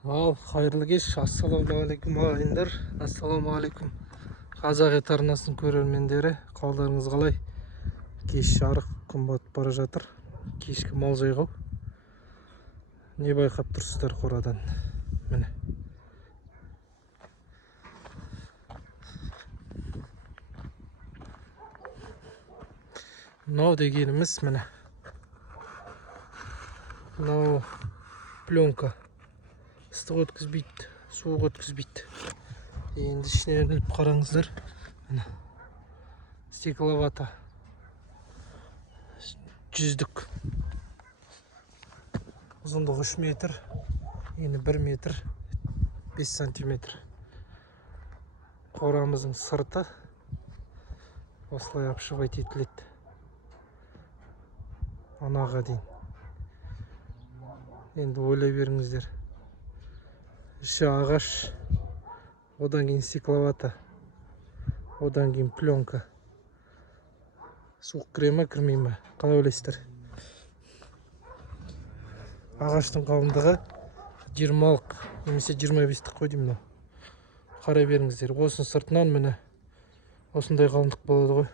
Ал, қайырлы кеш, ассалаумағалейкум ағайындар, ассалаумағалейкум қазақ ет арнасының көрермендері, қалдарыңыз қалай? Кеш жарық, күн батып бара жатыр. Кешкі мал жайғау. Не байқап тұрсыздар қорадан? Міне. Мынау дегеніміз міне. Мынау пленка. Ыстық өткізбейді, суық өткізбейді. Енді ішіне іліп қараңыздар. Міне. Стекловата. 100-дік. Ұзындығы 3 метр, ені 1 метр 5 сантиметр. Қорамыздың сырты осылай апшывайт етіледі. Анаға дейін. Енді ойлай беріңіздер. Іші ағаш, одан кейін стекловата, одан кейін пленка. Суық кіре ме, кірмей ме? Қалай ойлайсыздар? Ағаштың қалыңдығы 20-лық, немесе 25-лік қой деймін. Қарай беріңіздер. Осының сыртынан міне осындай қалыңдық болады ғой.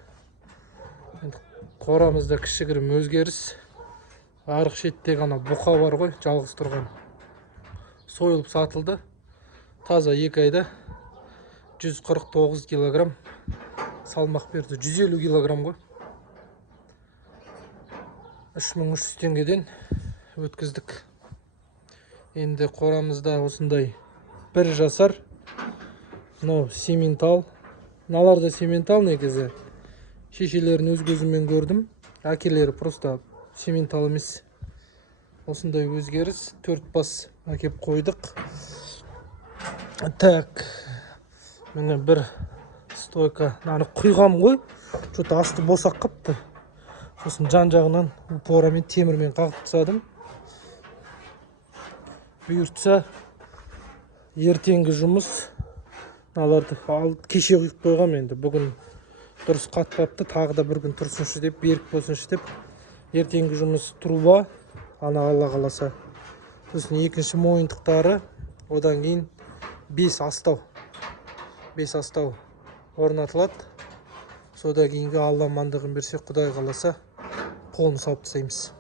Енді қорамызда кішігірім өзгеріс. Арық шетте ғана бұқа бар ғой, жалғыз тұрған. Сойылып сатылды. Таза 2 айда 149 килограмм салмақ берді. 150 килограмм ғой. 3300 теңгеден өткіздік. Енді қорамызда осындай 1 жасар. Мынау сементал. Мыналар да сементал негізі. Шешелерін өз көзіммен көрдім. Әкелері просто сементал емес. Осындай өзгеріс. 4 бас әкеп қойдық. Так. Міне бір стойка. Наны құйғам ғой. Что-то асты босақ қапты. Сосын жан жағынан упорамен темірмен қағып тастадым. Бұйыртса ертеңгі жұмыс. Мыналарды кеше құйып қойғам енді. Бүгін дұрыс қатпапты. Тағы да бір күн тұрсыншы деп, берік болсыншы деп. Ертеңгі жұмыс труба. Ана Алла қаласа. Сосын екінші мойындықтары. Одан кейін 5 астау. 5 астау орнатылады. Содан кейінгі Алла мандығын берсе, Құдай қаласа, қолын сауып тастаймыз.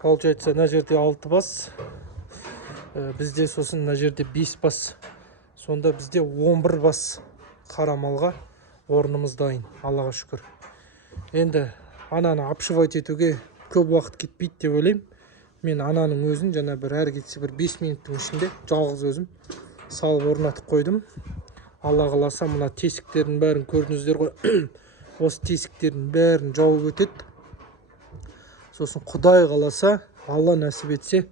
Получается, на жерде 6 бас. Бізде сосын на жерде 5 бас. Сонда бізде 11 бас қара малға орнымыз дайын. Аллаға шүкір. Енді ананы апшывайт етуге көп уақыт кетпейді деп ойлаймын. Мен ананың өзін жаңа бір әр кетсе бір 5 минуттың ішінде жалғыз өзім салып орнатып қойдым. Алла қаласа мына тесіктердің бәрін көрдіңіздер ғой. Осы тесіктердің бәрін жауып өтеді. Сосын Құдай қаласа, Алла нәсіп етсе,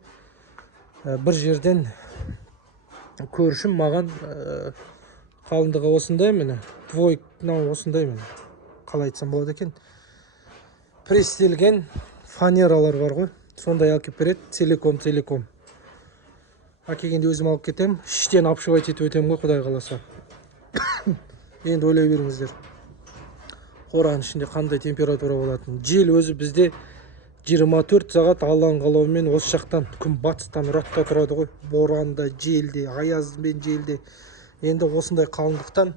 бір жерден көршім маған қалыңдығы осындай міне. Двойкнау осындай міне. Қалай айтсам болады екен. Престелген фанералар бар ғой. Сондай алып береді. Целиком. Әкелгенде өзім алып кетем. Іштен апшывайт етіп өтем ғой, Құдай қаласа. Енді ойлай беріңіздер. Қораның ішінде қандай температура болатын. Жел өзі бізде 24 сағат Алланың қалауымен осы жақтан күн батыстан ұратта тұрады ғой. Боранда, желде, аязбен желде. Енді осындай қалыңдықтан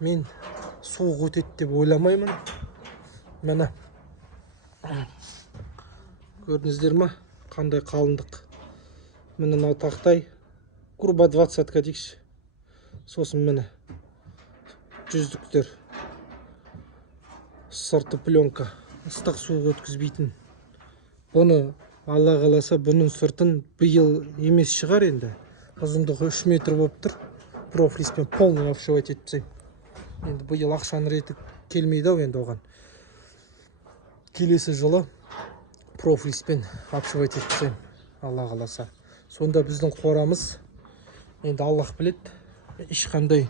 мен суық өтеді деп ойламаймын. Міне. Көрдіңіздер ме? Қандай қалыңдық. Міне мынау тақтай. Грубо 20-ка дейікші. Сосын міне. 100-діктер. Сырты пленка. Ыстық суық өткізбейтін. Бұны Алла қаласа бұның сыртын биыл емес шығар енді. Ұзындығы 3 метр болып тұр. Профлиспен полный апшывайт етпсем. Енді биыл ақшаның реті келмейді ау енді оған. Келесі жылы профлиспен апшывайт етпсем. Алла қаласа. Сонда біздің қорамыз енді Аллах біледі. Ешқандай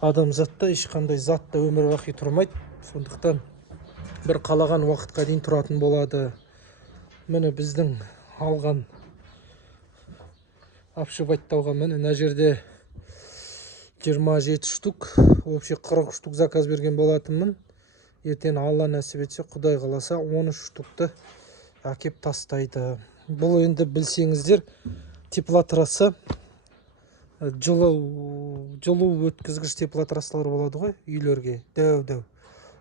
адамзатта, ешқандай затта өмір бақи тұрмайды. Сондықтан бір қалаған уақытқа дейін тұратын болады. Міне біздің алған апшывайттауға міне мына жерде 27 штук, вообще 40 штук заказ берген болатынмын. Ертең Алла нәсіп етсе, Құдай қаласа 13 штукты әкеп тастайды. Бұл енді білсеңіздер, теплотрасса, жылу өткізгіш теплотрассалар болады ғой үйлерге, дәу.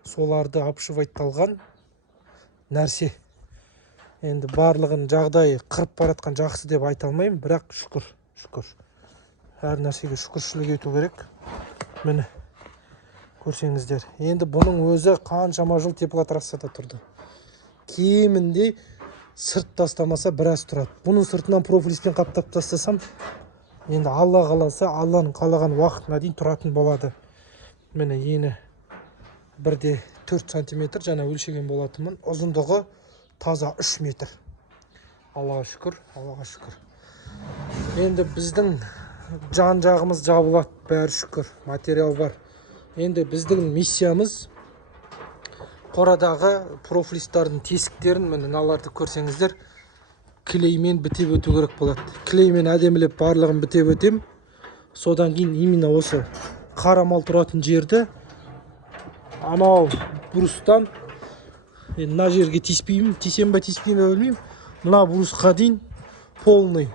Соларды обшивайтталған нәрсе. Енді барлығын жағдайы қырып баратқан жақсы деп айта алмаймын, бірақ шүкір. Әр нәрсеге шүкіршілік ету керек. Міне, көрсеңіздер. Енді бұның өзі қаншама жыл теплотрассада тұрды. Кемінде сырт тастамаса біраз тұрады. Бұның сыртынан профилиспен қаптап тастасам, енді Алла қаласа, Алланың қалаған уақытына дейін тұратын болады. Міне ені 1,4 сантиметр жаңа өлшеген болатынмын. Ұзындығы таза 3 метр. Аллаға шүкір. Енді біздің жан жағымыз жабылады, бәрі шүкір. Материал бар. Енді біздің миссиямыз қорадағы профилистардың тесіктерін, міне мыналарды көрсеңіздер, клеймен бітеп өту керек болады. Клеймен әдемілеп барлығын бітеп өтем. Содан кейін именно осы қара мал тұратын жерді анау брустан, мына жерге тисем ба білмеймін. Мына брусқа дейін полный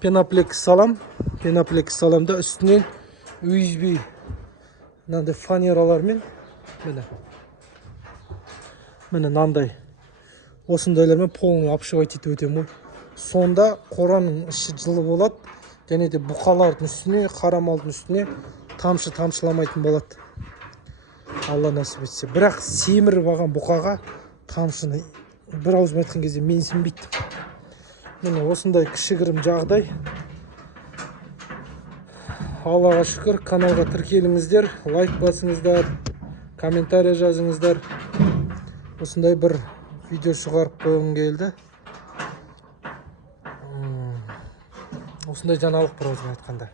пеноплекс салам. Пеноплекс саламда үстінен USB мынандай фанералармен, міне мынандай осындайлармен полный обшивать етіп өтем. Сонда қораның іші жылы болады, және де бұқалардың үстіне, қара малдың үстіне тамшыламайтын болады. Алла нәсіп етсе. Бірақ семіріп алған бұқаға тамшыны бір ауызбен айтқан кезде менсінбейді. Міне осындай кішігірім жағдай. Аллаға шүкір, каналға тіркеліңіздер, лайк басыңыздар, комментарий жазыңыздар. Осындай бір видео шығарып қойғым келді. Осындай жаңалық бір өзім айтқанда.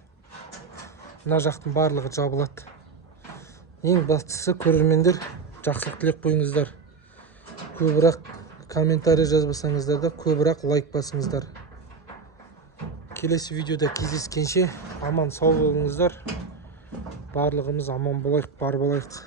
Мына жақтың барлығы жабылады. Ең бастысы көрермендер жақсылық тілек қойыңыздар. Көбірек комментарий жазбасаңыздар да, көбірек лайк басыңыздар. Келесі видеода кездескенше аман сау болыңыздар. Барлығымыз аман болайық, бар болайық.